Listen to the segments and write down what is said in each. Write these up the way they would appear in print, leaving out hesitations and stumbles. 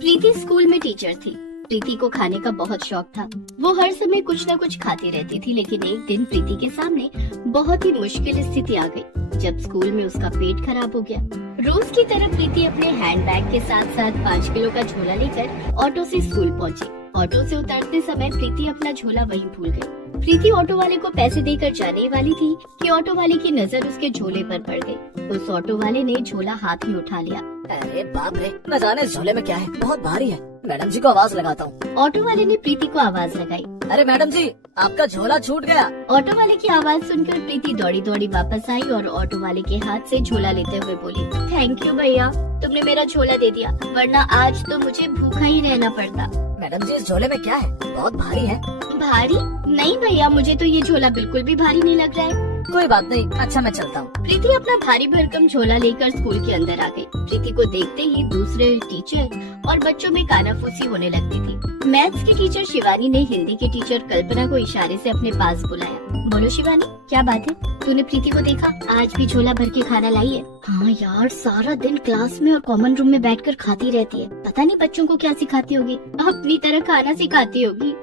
प्रीति school में teacher थी। प्रीति को खाने का बहुत शौक था। वो हर समय कुछ न कुछ खाती रहती थी, लेकिन एक दिन प्रीति के सामने बहुत ही मुश्किल स्थिति आ गई जब स्कूल में उसका पेट खराब हो गया। रोज की तरह प्रीति अपने हैंडबैग के साथ साथ 5 किलो का झोला लेकर ऑटो से स्कूल पहुंची। ऑटो से उतरते समय प्रीति अपना झोला वहीं भूल गई। प्रीति ऑटो वाले को पैसे देकर जाने वाली थी कि ऑटो वाले की नजर उसके झोले पर पड़ गई। उस ऑटो वाले ने झोला हाथ में उठा लिया। अरे बाप रे, न जाने इस झोले में क्या है, बहुत भारी है। मैडम जी को आवाज लगाता हूँ। ऑटो वाले ने प्रीति को आवाज लगाई। अरे मैडम जी, आपका झोला छूट गया। ऑटो वाले की आवाज सुनकर प्रीति दौड़ी दौड़ी वापस आई और ऑटो वाले के हाथ से झोला लेते हुए बोली, थैंक यू भैया, तुमने मेरा झोला दे दिया, वरना आज तो मुझे भूखा ही रहना पड़ता। मैडम जी, इस झोले में क्या है, बहुत भारी है। भारी? नहीं भैया, मुझे तो ये झोला बिल्कुल भी भारी नहीं लग रहा है। कोई बात नहीं, अच्छा मैं चलता हूँ। प्रीति अपना भारी भरकम झोला लेकर स्कूल के अंदर आ गई। प्रीति को देखते ही दूसरे टीचर और बच्चों में कानाफूसी होने लगती थी। मैथ्स की टीचर शिवानी ने हिंदी की टीचर कल्पना को इशारे से अपने पास बुलाया। बोलो शिवानी, क्या बात है? तूने प्रीति को देखा? आज भी झोला भर के खाना लाई है। हाँ यार, सारा दिन क्लास में और कॉमन रूम में बैठकर खाती रहती है। पता नहीं बच्चों को क्या सिखाती होगी, अपनी तरह खाना सिखाती होगी।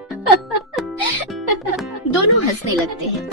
दोनों हंसने लगते हैं।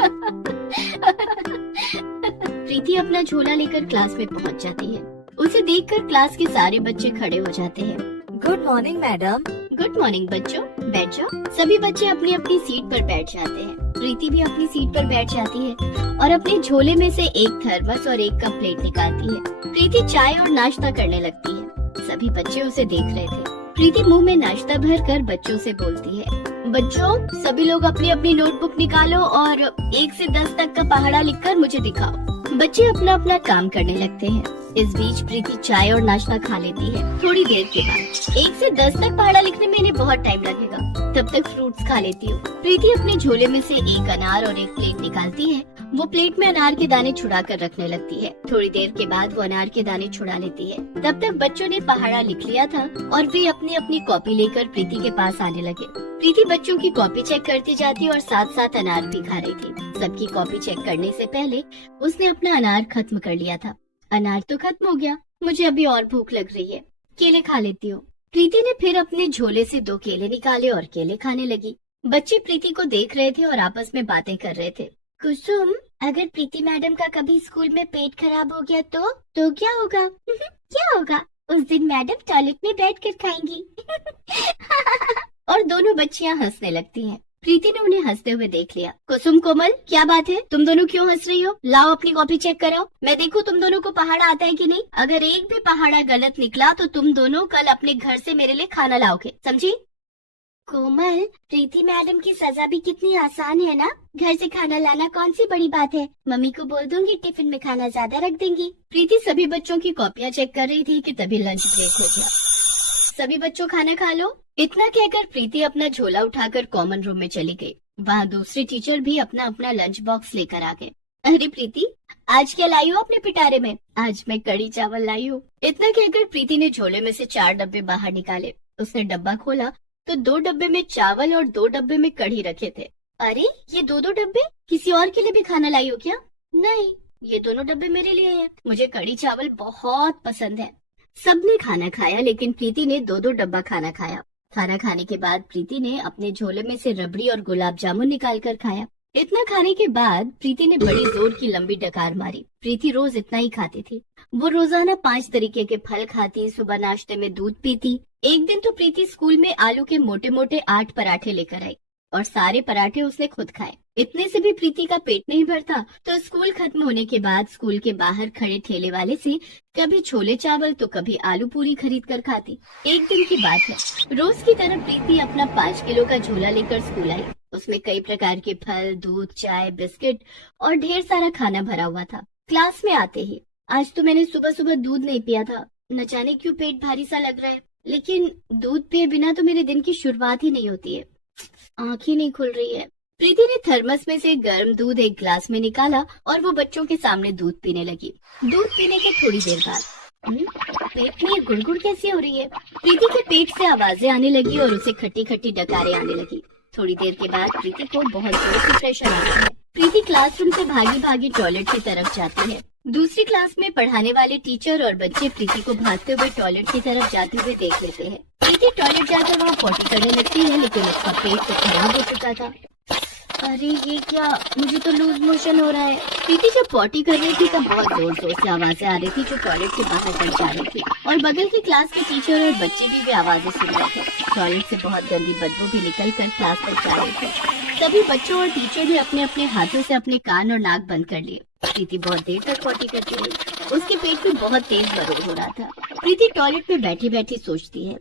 प्रीति अपना झोला लेकर क्लास में पहुंच जाती है। उसे देखकर क्लास के सारे बच्चे खड़े हो जाते हैं। Good morning madam. Good morning बच्चों, बैठ जाओ। सभी बच्चे अपनी अपनी सीट पर बैठ जाते हैं। प्रीति भी अपनी सीट पर बैठ जाती है और अपने झोले में से एक थर्मस और एक कप प्लेट निकालती है। प्रीति चाय और नाश्ता करने लगती है। सभी बच्चे उसे देख रहे थे। प्रीति मुंह में नाश्ता भरकर बच्चों से बोलती है, बच्चों सभी लोग अपनी अपनी नोटबुक निकालो और 1 से 10 तक का पहाड़ा लिखकर मुझे दिखाओ। बच्चे अपना अपना काम करने लगते हैं। इस बीच प्रीति चाय और नाश्ता खा लेती है। थोड़ी देर के बाद 1 से 10 तक पहाड़ा लिखने में इन्हें बहुत टाइम लगेगा, तब तक फ्रूट्स खा लेती हूँ। प्रीति अपने झोले में से एक अनार और एक प्लेट निकालती है। वो प्लेट में अनार के दाने छुड़ा कर रखने लगती है। थोड़ी देर के बाद वो अनार के दाने छुड़ा लेती है। तब तक बच्चों ने पहाड़ा लिख लिया था और वे अपनी अपनी कॉपी लेकर प्रीति के पास आने लगे। प्रीति बच्चों की कॉपी चेक करती जाती और साथ साथ अनार भी खा रही थी। सबकी कॉपी चेक करने से पहले उसने अपना अनार खत्म कर लिया था। अनार तो खत्म हो गया, मुझे अभी और भूख लग रही है, केले खा लेती हूँ। प्रीति ने फिर अपने झोले से 2 केले निकाले और केले खाने लगी। बच्चे प्रीति को देख रहे थे और आपस में बातें कर रहे थे। कुसुम, अगर प्रीति मैडम का कभी स्कूल में पेट खराब हो गया तो क्या होगा? क्या होगा? उस दिन मैडम टॉयलेट में बैठकर खाएंगी। और दोनों बच्चियां हंसने लगती हैं। प्रीति ने उन्हें हंसते हुए देख लिया। कुसुम, कोमल, क्या बात है? तुम दोनों क्यों हंस रही हो? लाओ अपनी कॉपी चेक कराओ, मैं देखूं तुम दोनों को पहाड़ा आता है कि नहीं। अगर एक भी पहाड़ा गलत निकला तो तुम दोनों कल अपने घर से मेरे लिए खाना लाओगे, समझी? कोमल, प्रीति मैडम की सजा भी कितनी आसान है ना। घर से खाना लाना कौन सी बड़ी बात है। मम्मी को बोल दूंगी टिफिन में खाना ज्यादा रख देंगी। प्रीति सभी बच्चों की कॉपियाँ चेक कर रही थी कि तभी लंच ब्रेक हो गया। सभी बच्चों खाना खा लो। इतना कहकर प्रीति अपना झोला उठाकर कॉमन रूम में चली गई। वहाँ दूसरे टीचर भी अपना अपना लंच बॉक्स लेकर आ गए। अरे प्रीति, आज क्या लाई हो अपने पिटारे में? आज मैं कढ़ी चावल लाई हूँ। इतना कहकर प्रीति ने झोले में से 4 डब्बे बाहर निकाले। उसने डब्बा खोला तो 2 डब्बे में चावल और 2 डब्बे में कढ़ी रखे थे। अरे ये 2-2 डब्बे किसी और के लिए भी खाना लाई हो क्या? नहीं, ये दोनों डब्बे मेरे लिए हैं। मुझे कढ़ी चावल बहुत पसंद है। सबने खाना खाया, लेकिन प्रीति ने 2-2 डब्बा खाना खाया। खाना खाने के बाद प्रीति ने अपने झोले में से रबड़ी और गुलाब जामुन निकाल कर खाया। इतना खाने के बाद प्रीति ने बड़ी जोर की लंबी डकार मारी। प्रीति रोज इतना ही खाती थी। वो रोजाना 5 तरीके के फल खाती, सुबह नाश्ते में दूध पीती। एक दिन तो प्रीति स्कूल में आलू के मोटे मोटे 8 पराठे लेकर आई और सारे पराठे उसने खुद खाए। इतने से भी प्रीति का पेट नहीं भरता तो स्कूल खत्म होने के बाद स्कूल के बाहर खड़े ठेले वाले से कभी छोले चावल तो कभी आलू पूरी खरीद कर खाती। एक दिन की बात है, रोज की तरह प्रीति अपना 5 किलो का झोला लेकर स्कूल आई। उसमें कई प्रकार के फल, दूध, चाय, बिस्किट और ढेर सारा खाना भरा हुआ था। क्लास में आते ही, आज तो मैंने सुबह सुबह दूध नहीं पिया था, न जाने क्यों पेट भारी सा लग रहा है। लेकिन दूध पिए बिना तो मेरे दिन की शुरुआत ही नहीं होती है। आँख ही नहीं खुल रही है। प्रीति ने थर्मस में से गर्म दूध एक ग्लास में निकाला और वो बच्चों के सामने दूध पीने लगी। दूध पीने के थोड़ी देर बाद पेट में ये गुड़गुड़ कैसी हो रही है? प्रीति के पेट से आवाजें आने लगी और उसे खट्टी खट्टी डकारें आने लगी। थोड़ी देर के बाद प्रीति को बहुत जोर से प्रेशर आता है। प्रीति क्लासरूम से भागी भागी टॉयलेट की तरफ जाती है। दूसरी क्लास में पढ़ाने वाले टीचर और बच्चे प्रीति को भागते हुए टॉयलेट की तरफ जाते हुए देख लेते हैं। प्रीति प्रीति टॉयलेट जाकर वहाँ पॉटी करने लगती है, लेकिन उसका पेट तो खराब हो चुका था। अरे ये क्या, मुझे तो लूज मोशन हो रहा है। प्रीति जब पॉटी कर रही थी तब बहुत जोर जोर से आवाजें आ रही थी जो टॉयलेट से बाहर तक जा रही थी, और बगल की क्लास के टीचर और बच्चे भी आवाजें सुन रहे थे। टॉयलेट से बहुत गंदी बदबू भी निकल कर क्लास तक जा रही थी। सभी बच्चों और टीचर ने अपने अपने हाथों से अपने कान और नाक बंद कर लिए। प्रीति बहुत देर तक पॉटी करती रही। उसके पेट में बहुत तेज मरोड़ हो रहा था। प्रीति टॉयलेट में बैठी बैठी सोचती है,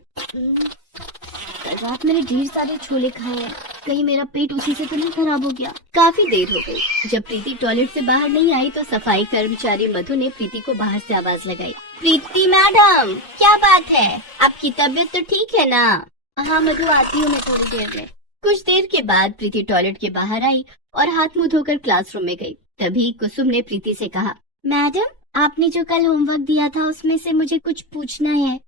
रात मैंने ढेर सारे छोले खाए हैं, कहीं मेरा पेट उसी से तो नहीं खराब हो गया। काफी देर हो गई। जब प्रीति टॉयलेट से बाहर नहीं आई तो सफाई कर्मचारी मधु ने प्रीति को बाहर से आवाज लगाई, प्रीति मैडम, क्या बात है, आपकी तबीयत तो ठीक है ना? हाँ मधु, आती हूँ मैं थोड़ी देर में। कुछ देर के बाद प्रीति टॉयलेट के बाहर आई और हाथ मुंह धोकर क्लासरूम में गई। तभी कुसुम ने प्रीति से कहा, मैडम, आपने जो कल होमवर्क दिया था उसमें से मुझे कुछ पूछना है।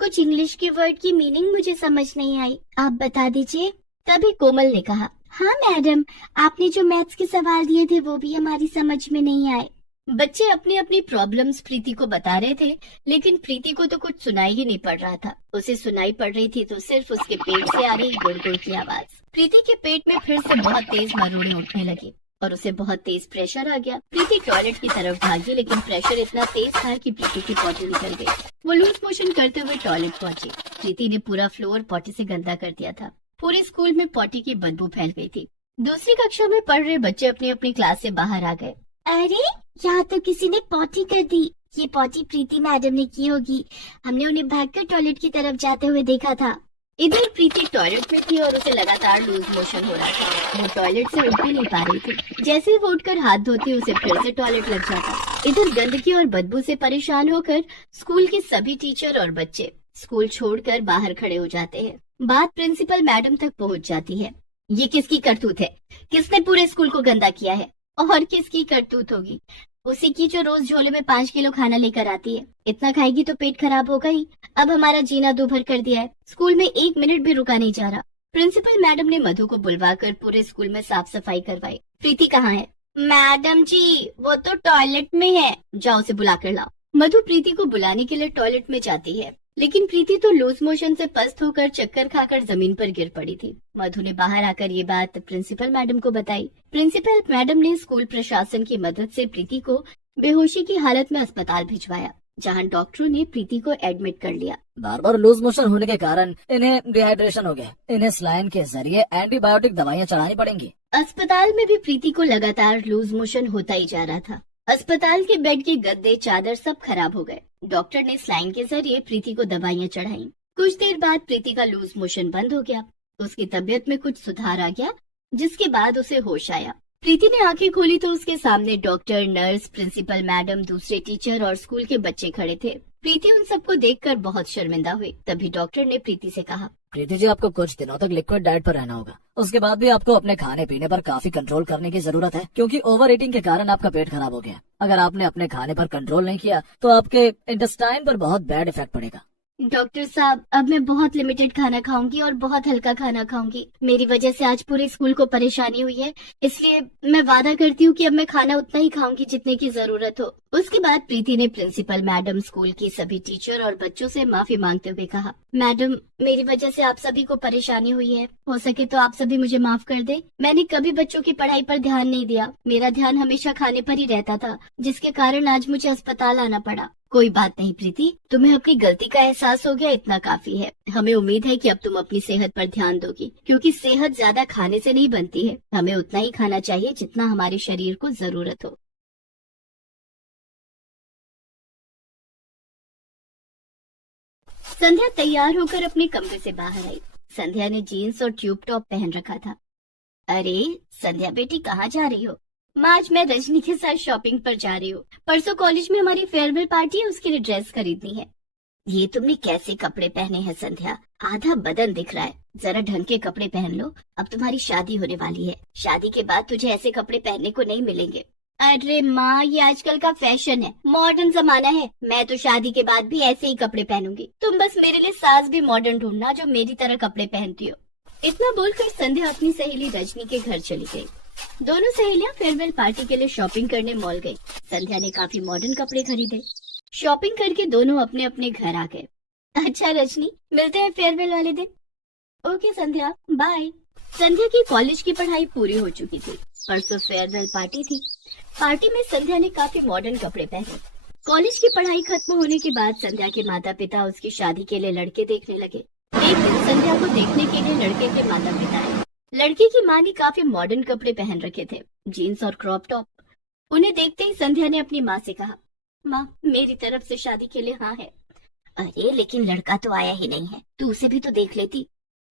कुछ इंग्लिश के वर्ड की मीनिंग मुझे समझ नहीं आई, आप बता दीजिए। तभी कोमल ने कहा, हाँ मैडम, आपने जो मैथ्स के सवाल दिए थे वो भी हमारी समझ में नहीं आए। बच्चे अपनी अपनी प्रॉब्लम्स प्रीति को बता रहे थे, लेकिन प्रीति को तो कुछ सुनाई ही नहीं पड़ रहा था। उसे सुनाई पड़ रही थी तो सिर्फ उसके पेट से आ रही गुड़ गुड़ की आवाज। प्रीति के पेट में फिर से बहुत तेज मरोड़े उठने लगी और उसे बहुत तेज प्रेशर आ गया। प्रीति टॉयलेट की तरफ भागी, लेकिन प्रेशर इतना तेज था कि प्रीति की पॉटी निकल गई। वो लूज मोशन करते हुए टॉयलेट पहुंची। प्रीति ने पूरा फ्लोर पॉटी से गंदा कर दिया था। पूरे स्कूल में पॉटी की बदबू फैल गई थी। दूसरी कक्षा में पढ़ रहे बच्चे अपनी अपनी क्लास से बाहर आ गए। अरे, यहाँ तो किसी ने पॉटी कर दी। ये पॉटी प्रीति मैडम ने की होगी, हमने उन्हें भागकर टॉयलेट की तरफ जाते हुए देखा था। इधर प्रीति टॉयलेट में थी और उसे लगातार लूज मोशन हो रहा था। वो टॉयलेट से उठ भी नहीं पा रही थी। जैसे ही वो उठकर हाथ धोती उसे फिर से टॉयलेट लग जाता। इधर गंदगी और बदबू से परेशान होकर स्कूल के सभी टीचर और बच्चे स्कूल छोड़कर बाहर खड़े हो जाते हैं। बात प्रिंसिपल मैडम तक पहुंच जाती है। ये किसकी करतूत है? किसने पूरे स्कूल को गंदा किया है? और किसकी करतूत होगी? उसी की जो रोज झोले में 5 किलो खाना लेकर आती है। इतना खाएगी तो पेट खराब होगा ही। अब हमारा जीना दूभर कर दिया है। स्कूल में 1 मिनट भी रुका नहीं जा रहा। प्रिंसिपल मैडम ने मधु को बुलवाकर पूरे स्कूल में साफ सफाई करवाई। प्रीति कहाँ है? मैडम जी, वो तो टॉयलेट में है, जाओ उसे बुला कर लाओ। मधु प्रीति को बुलाने के लिए टॉयलेट में जाती है, लेकिन प्रीति तो लूज मोशन से पस्त होकर चक्कर खाकर जमीन पर गिर पड़ी थी। मधु ने बाहर आकर ये बात प्रिंसिपल मैडम को बताई। प्रिंसिपल मैडम ने स्कूल प्रशासन की मदद से प्रीति को बेहोशी की हालत में अस्पताल भिजवाया, जहां डॉक्टरों ने प्रीति को एडमिट कर लिया। बार बार लूज मोशन होने के कारण इन्हें डिहाइड्रेशन हो गया। इन्हें सलाइन के जरिए एंटीबायोटिक दवाइयाँ चढ़ानी पड़ेंगी। अस्पताल में भी प्रीति को लगातार लूज मोशन होता ही जा रहा था। अस्पताल के बेड के गद्दे, चादर सब खराब हो गए। डॉक्टर ने सलाइन के जरिए प्रीति को दवाइयाँ चढ़ाई। कुछ देर बाद प्रीति का लूज मोशन बंद हो गया। उसकी तबीयत में कुछ सुधार आ गया, जिसके बाद उसे होश आया। प्रीति ने आंखें खोली तो उसके सामने डॉक्टर, नर्स, प्रिंसिपल मैडम, दूसरे टीचर और स्कूल के बच्चे खड़े थे। प्रीति उन सबको देखकर बहुत शर्मिंदा हुई। तभी डॉक्टर ने प्रीति से कहा, प्रीति जी, आपको कुछ दिनों तक लिक्विड डाइट पर रहना होगा। उसके बाद भी आपको अपने खाने पीने पर काफी कंट्रोल करने की जरूरत है, क्योंकि ओवर ईटिंग के कारण आपका पेट खराब हो गया। अगर आपने अपने खाने पर कंट्रोल नहीं किया तो आपके इंटेस्टाइन पर बहुत बैड इफेक्ट पड़ेगा। डॉक्टर साहब, अब मैं बहुत लिमिटेड खाना खाऊंगी और बहुत हल्का खाना खाऊंगी। मेरी वजह से आज पूरे स्कूल को परेशानी हुई है, इसलिए मैं वादा करती हूँ कि अब मैं खाना उतना ही खाऊंगी जितने की जरूरत हो। उसके बाद प्रीति ने प्रिंसिपल मैडम, स्कूल की सभी टीचर और बच्चों से माफी मांगते हुए कहा, मैडम, मेरी वजह से आप सभी को परेशानी हुई है। हो सके तो आप सभी मुझे माफ कर दे। मैंने कभी बच्चों की पढ़ाई पर ध्यान नहीं दिया। मेरा ध्यान हमेशा खाने पर ही रहता था, जिसके कारण आज मुझे अस्पताल आना पड़ा। कोई बात नहीं प्रीति, तुम्हें अपनी गलती का एहसास हो गया, इतना काफी है। हमें उम्मीद है कि अब तुम अपनी सेहत पर ध्यान दोगी, क्योंकि सेहत ज्यादा खाने से नहीं बनती है। हमें उतना ही खाना चाहिए जितना हमारे शरीर को जरूरत हो। संध्या तैयार होकर अपने कमरे से बाहर आई। संध्या ने जीन्स और ट्यूब टॉप पहन रखा था। अरे संध्या बेटी, कहाँ जा रही हो? माँ, आज मैं रजनी के साथ शॉपिंग पर जा रही हूँ। परसों कॉलेज में हमारी फेयरवेल पार्टी है, उसके लिए ड्रेस खरीदनी है। ये तुमने कैसे कपड़े पहने हैं संध्या? आधा बदन दिख रहा है। जरा ढंग के कपड़े पहन लो, अब तुम्हारी शादी होने वाली है। शादी के बाद तुझे ऐसे कपड़े पहनने को नहीं मिलेंगे। अरे माँ, ये आजकल का फैशन है, मॉडर्न जमाना है। मैं तो शादी के बाद भी ऐसे ही कपड़े पहनूंगी। तुम बस मेरे लिए सास भी मॉडर्न ढूंढना जो मेरी तरह कपड़े पहनती हो। इतना बोलकर संध्या अपनी सहेली रजनी के घर चली गई। दोनों सहेलियां फेयरवेल पार्टी के लिए शॉपिंग करने मॉल गई। संध्या ने काफी मॉडर्न कपड़े खरीदे। शॉपिंग करके दोनों अपने अपने घर आ गए। अच्छा रजनी, मिलते हैं फेयरवेल वाले दिन। ओके संध्या, बाय। संध्या की कॉलेज की पढ़ाई पूरी हो चुकी थी। परसों फेयरवेल पार्टी थी। पार्टी में संध्या ने काफी मॉडर्न कपड़े पहने। कॉलेज की पढ़ाई खत्म होने के बाद संध्या के माता पिता उसकी शादी के लिए लड़के देखने लगे। एक दिन संध्या को देखने के लिए लड़के के माता पिता आए। लड़की की माँ ने काफी मॉडर्न कपड़े पहन रखे थे, जीन्स और क्रॉप टॉप। उन्हें देखते ही संध्या ने अपनी माँ से कहा, माँ मेरी तरफ से शादी के लिए हाँ है। अरे लेकिन लड़का तो आया ही नहीं है, तू उसे भी तो देख लेती।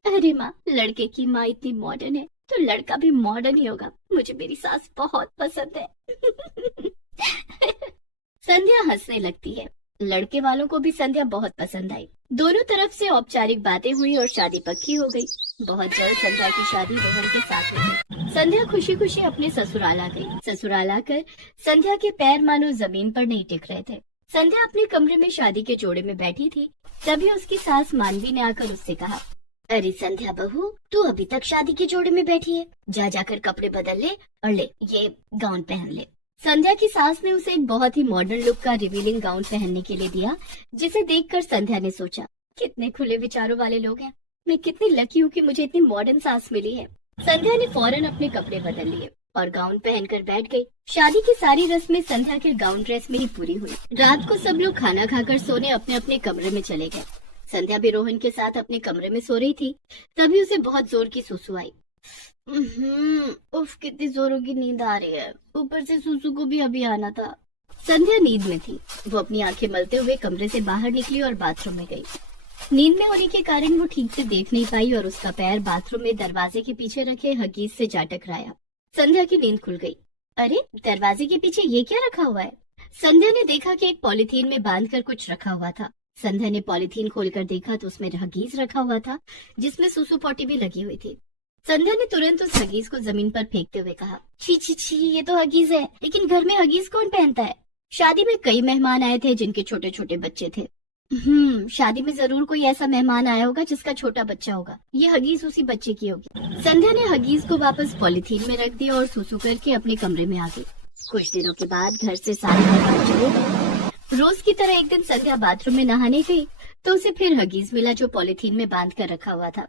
अरे माँ, लड़के की माँ इतनी मॉडर्न है तो लड़का भी मॉडर्न ही होगा। मुझे मेरी सास बहुत पसंद है। संध्या हंसने लगती है। लड़के वालों को भी संध्या बहुत पसंद आई। दोनों तरफ से औपचारिक बातें हुई और शादी पक्की हो गई। बहुत जल्द संध्या की शादी रोहन के साथ हुई। संध्या खुशी खुशी अपने ससुराल आ गई। ससुराल आकर संध्या के पैर मानो जमीन पर नहीं टिक रहे थे। संध्या अपने कमरे में शादी के जोड़े में बैठी थी। तभी उसकी सास मानवी ने आकर उससे कहा, अरे संध्या बहू, तू अभी तक शादी के जोड़े में बैठी है, जा जाकर कपड़े बदल ले और ले ये गाउन पहन ले। संध्या की सास ने उसे एक बहुत ही मॉडर्न लुक का रिवीलिंग गाउन पहनने के लिए दिया, जिसे देखकर संध्या ने सोचा, कितने खुले विचारों वाले लोग हैं। मैं कितनी लकी हूँ कि मुझे इतनी मॉडर्न सास मिली है। संध्या ने फौरन अपने कपड़े बदल लिए और गाउन पहनकर बैठ गई। शादी की सारी रस्में संध्या के गाउन ड्रेस में ही पूरी हुई। रात को सब लोग खाना खाकर सोने अपने अपने कमरे में चले गए। संध्या भी रोहन के साथ अपने कमरे में सो रही थी। तभी उसे बहुत जोर की सुसु आई। उफ, कितनी जोरों की नींद आ रही है। ऊपर से सुसु को भी अभी आना था। संध्या नींद में थी। वो अपनी आंखें मलते हुए कमरे से बाहर निकली और बाथरूम में गई। नींद में होने के कारण वो ठीक से देख नहीं पाई और उसका पैर बाथरूम में दरवाजे के पीछे रखे हगीज से जा टकराया। संध्या की नींद खुल गई। अरे, दरवाजे के पीछे ये क्या रखा हुआ है? संध्या ने देखा कि एक पॉलिथीन में बांधकर कुछ रखा हुआ था। संध्या ने पॉलिथीन खोलकर देखा तो उसमें हगीज रखा हुआ था, जिसमें सुसु पॉटी भी लगी हुई थी। संध्या ने तुरंत उस हगीज को जमीन पर फेंकते हुए कहा, छी छी छी, ये तो हगीज है। लेकिन घर में हगीज कौन पहनता है? शादी में कई मेहमान आए थे जिनके छोटे छोटे बच्चे थे। शादी में जरूर कोई ऐसा मेहमान आया होगा जिसका छोटा बच्चा होगा। ये हगीज उसी बच्चे की होगी। संध्या ने हगीज को वापस पॉलिथीन में रख दिया और सुसु करके अपने कमरे में आ गई। कुछ दिनों के बाद घर से सारे मेहमान चले गए। रोज की तरह एक दिन संध्या बाथरूम में नहाने गई तो उसे फिर हगीज मिला, जो पॉलिथीन में बांध कर रखा हुआ था।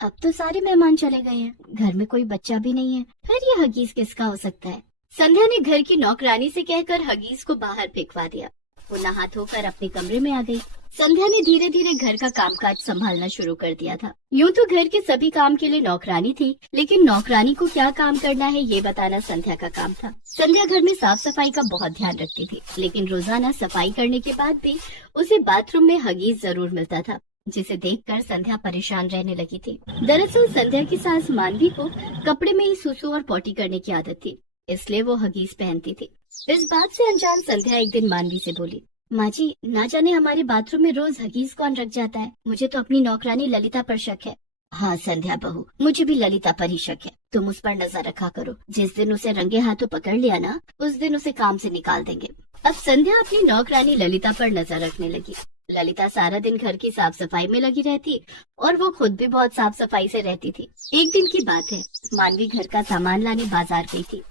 अब तो सारे मेहमान चले गए हैं, घर में कोई बच्चा भी नहीं है, फिर ये हगीज किसका हो सकता है? संध्या ने घर की नौकरानी से कहकर हगीज को बाहर फेंकवा दिया। वो नहा धोकर अपने कमरे में आ गई। संध्या ने धीरे धीरे घर का कामकाज संभालना शुरू कर दिया था। यूं तो घर के सभी काम के लिए नौकरानी थी, लेकिन नौकरानी को क्या काम करना है ये बताना संध्या का काम था। संध्या घर में साफ सफाई का बहुत ध्यान रखती थी, लेकिन रोजाना सफाई करने के बाद भी उसे बाथरूम में हगीज जरूर मिलता था, जिसे देखकर संध्या परेशान रहने लगी थी। दरअसल संध्या की सास मानवी को कपड़े में ही सुसु और पॉटी करने की आदत थी, इसलिए वो हगीज पहनती थी। इस बात से अनजान संध्या एक दिन मानवी से बोली, माँ जी, ना जाने हमारे बाथरूम में रोज हगीज कौन रख जाता है। मुझे तो अपनी नौकरानी ललिता पर शक है। हाँ संध्या बहू, मुझे भी ललिता पर ही शक है। तुम उस पर नजर रखा करो। जिस दिन उसे रंगे हाथों पकड़ लिया ना, उस दिन उसे काम से निकाल देंगे। अब संध्या अपनी नौकरानी ललिता पर नजर रखने लगी। ललिता सारा दिन घर की साफ सफाई में लगी रहती और वो खुद भी बहुत साफ सफाई से रहती थी। एक दिन की बात है, मानवी घर का सामान लाने बाजार गई थी।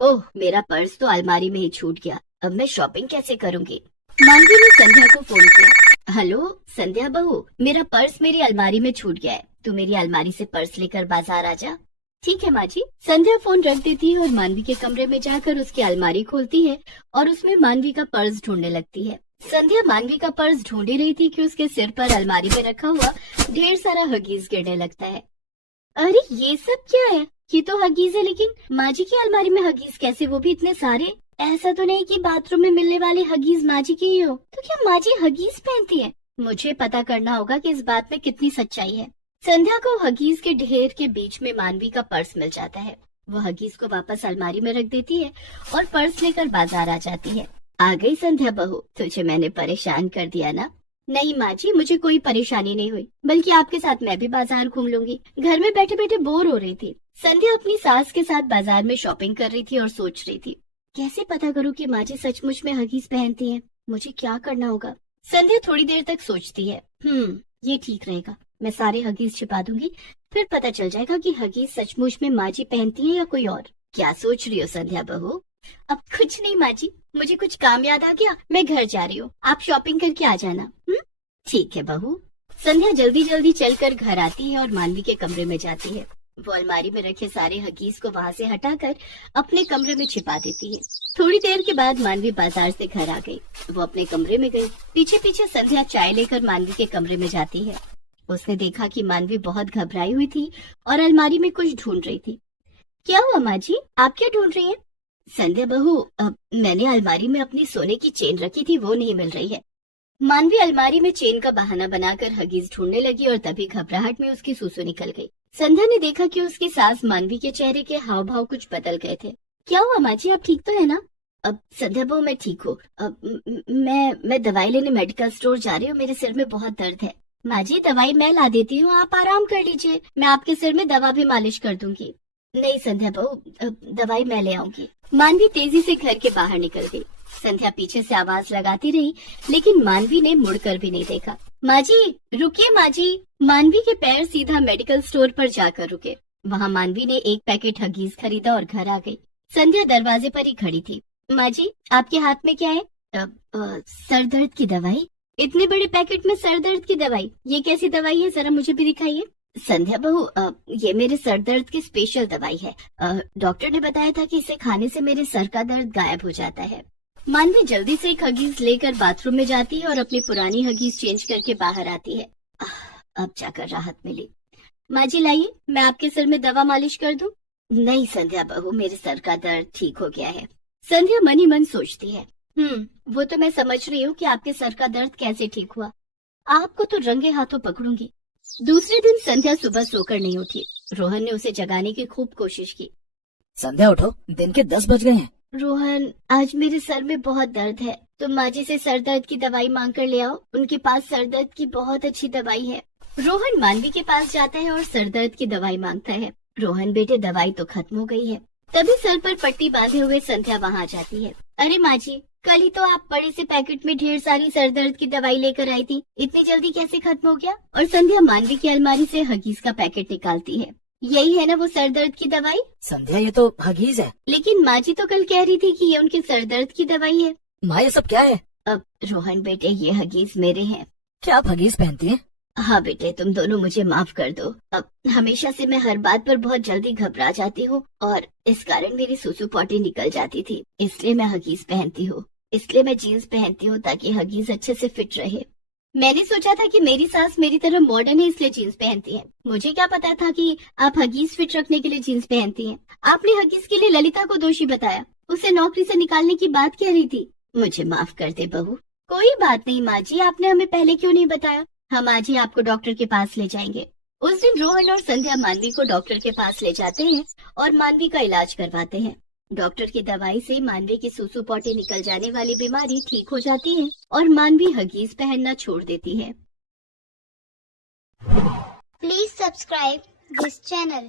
ओह, मेरा पर्स तो अलमारी में ही छूट गया। अब मैं शॉपिंग कैसे करूंगी? मानवी ने संध्या को फोन किया। हेलो संध्या बहू, मेरा पर्स मेरी अलमारी में छूट गया है। तू मेरी अलमारी से पर्स लेकर बाजार आ जा। ठीक है माँ जी। संध्या फोन रख देती है और मानवी के कमरे में जाकर उसकी अलमारी खोलती है और उसमें मानवी का पर्स ढूंढने लगती है। संध्या मानवी का पर्स ढूंढ ही रही थी कि उसके सिर पर अलमारी में रखा हुआ ढेर सारा हगीज गिरने लगता है। अरे ये सब क्या है? ये तो हगीज है, लेकिन माँ जी की अलमारी में हगीज कैसे, वो भी इतने सारे? ऐसा तो नहीं कि बाथरूम में मिलने वाली हगीज माँ जी की ही हो। तो क्या माँ जी हगीज पहनती है? मुझे पता करना होगा कि इस बात में कितनी सच्चाई है। संध्या को हगीज के ढेर के बीच में मानवी का पर्स मिल जाता है। वो हगीज को वापस अलमारी में रख देती है और पर्स लेकर बाजार आ जाती है। आ गई संध्या बहू, तुझे मैंने परेशान कर दिया ना? नहीं माँ जी, मुझे कोई परेशानी नहीं हुई, बल्कि आपके साथ मैं भी बाजार घूम लूंगी। घर में बैठे बैठे बोर हो रही थी। संध्या अपनी सास के साथ बाजार में शॉपिंग कर रही थी और सोच रही थी, कैसे पता करूं कि माँ जी सचमुच में हगीज पहनती हैं? मुझे क्या करना होगा? संध्या थोड़ी देर तक सोचती है। ये ठीक रहेगा, मैं सारे हगीज छिपा दूंगी, फिर पता चल जाएगा कि हगीज सचमुच में माँ जी पहनती है या कोई और। क्या सोच रही हो संध्या बहू? अब कुछ नहीं माँ जी, मुझे कुछ काम याद आ गया, मैं घर जा रही हूँ, आप शॉपिंग करके आ जाना। ठीक है बहू। संध्या जल्दी जल्दी चलकर घर आती है और मानवी के कमरे में जाती है। वो अलमारी में रखे सारे हगीज को वहाँ से हटाकर अपने कमरे में छिपा देती है। थोड़ी देर के बाद मानवी बाजार से घर आ गई। वो अपने कमरे में गई। पीछे पीछे संध्या चाय लेकर मानवी के कमरे में जाती है। उसने देखा कि मानवी बहुत घबराई हुई थी और अलमारी में कुछ ढूंढ रही थी। क्या हुआ माँ जी, आप क्या ढूंढ रही हैं? संध्या बहू, मैंने अलमारी में अपनी सोने की चेन रखी थी, वो नहीं मिल रही है। मानवी अलमारी में चेन का बहाना बनाकर हगीज ढूंढने लगी और तभी घबराहट में उसकी सूसू निकल गई। संध्या ने देखा कि उसकी सास मानवी के चेहरे के हाव भाव कुछ बदल गए थे। क्या हुआ माँ जी, आप ठीक तो है ना? अब संध्या बहू, मैं ठीक हूँ। मैं दवाई लेने मेडिकल स्टोर जा रही हूँ, मेरे सिर में बहुत दर्द है। माँ जी, दवाई मैं ला देती हूँ, आप आराम कर लीजिए, मैं आपके सिर में दवा भी मालिश कर दूंगी। नहीं संध्या बहू, दवाई मैं ले आऊंगी। मानवी तेजी से घर के बाहर निकल गई। संध्या पीछे से आवाज लगाती रही, लेकिन मानवी ने मुड़कर भी नहीं देखा। माँ जी रुकिए, माँ जी। मानवी के पैर सीधा मेडिकल स्टोर पर जाकर रुके। वहाँ मानवी ने एक पैकेट हगीज खरीदा और घर आ गई। संध्या दरवाजे पर ही खड़ी थी। माँ जी, आपके हाथ में क्या है? सर दर्द की दवाई। इतने बड़े पैकेट में सर दर्द की दवाई, ये कैसी दवाई है, जरा मुझे भी दिखाइए। संध्या बहू, ये मेरे सर दर्द की स्पेशल दवाई है। डॉक्टर ने बताया था कि इसे खाने से मेरे सर का दर्द गायब हो जाता है। मानवी जल्दी से एक हगीज लेकर बाथरूम में जाती है और अपनी पुरानी हगीज चेंज करके बाहर आती है। अब जाकर राहत मिली। माँ जी लाइए, मैं आपके सर में दवा मालिश कर दूं? नहीं संध्या बहू, मेरे सर का दर्द ठीक हो गया है। संध्या मन ही मन सोचती है, वो तो मैं समझ रही हूँ कि आपके सर का दर्द कैसे ठीक हुआ। आपको तो रंगे हाथों पकड़ूंगी। दूसरे दिन संध्या सुबह सोकर नहीं उठी। रोहन ने उसे जगाने की खूब कोशिश की। संध्या उठो, दिन के 10 बज गए हैं। रोहन, आज मेरे सर में बहुत दर्द है, तुम माँ जी से सर दर्द की दवाई मांग कर ले आओ, उनके पास सर दर्द की बहुत अच्छी दवाई है। रोहन मानवी के पास जाता है और सर दर्द की दवाई मांगता है। रोहन बेटे, दवाई तो खत्म हो गई है। तभी सर पर पट्टी बांधे हुए संध्या वहाँ जाती है। अरे माँ जी, कल ही तो आप बड़े से पैकेट में ढेर सारी सर दर्द की दवाई लेकर आई थी, इतनी जल्दी कैसे खत्म हो गया? और संध्या मानवी की अलमारी से हगीज का पैकेट निकालती है। यही है ना वो सर दर्द की दवाई? संध्या, ये तो हगीज है। लेकिन माँ जी तो कल कह रही थी कि ये उनके सर दर्द की दवाई है। माँ, ये सब क्या है? अब रोहन बेटे, ये हगीज मेरे हैं। क्या आप हगीज पहनती हैं? हाँ बेटे, तुम दोनों मुझे माफ कर दो। अब हमेशा से मैं हर बात पर बहुत जल्दी घबरा जाती हूँ और इस कारण मेरी सुसु पॉटी निकल जाती थी, इसलिए मैं हगीज पहनती हूँ। इसलिए मैं जीन्स पहनती हूँ ताकि हगीज अच्छे से फिट रहे। मैंने सोचा था कि मेरी सास मेरी तरह मॉडर्न है, इसलिए जीन्स पहनती है। मुझे क्या पता था कि आप हगीज फिट रखने के लिए जीन्स पहनती हैं। आपने हगीज के लिए ललिता को दोषी बताया, उसे नौकरी से निकालने की बात कह रही थी। मुझे माफ कर दे बहू। कोई बात नहीं माँ जी, आपने हमें पहले क्यों नहीं बताया? हम आज ही आपको डॉक्टर के पास ले जाएंगे। उस दिन रोहन और संध्या मानवी को डॉक्टर के पास ले जाते हैं और मानवी का इलाज करवाते हैं। डॉक्टर की दवाई से मानवी की सुसु पॉटी निकल जाने वाली बीमारी ठीक हो जाती है और मानवी हगीज पहनना छोड़ देती है। Please subscribe this channel.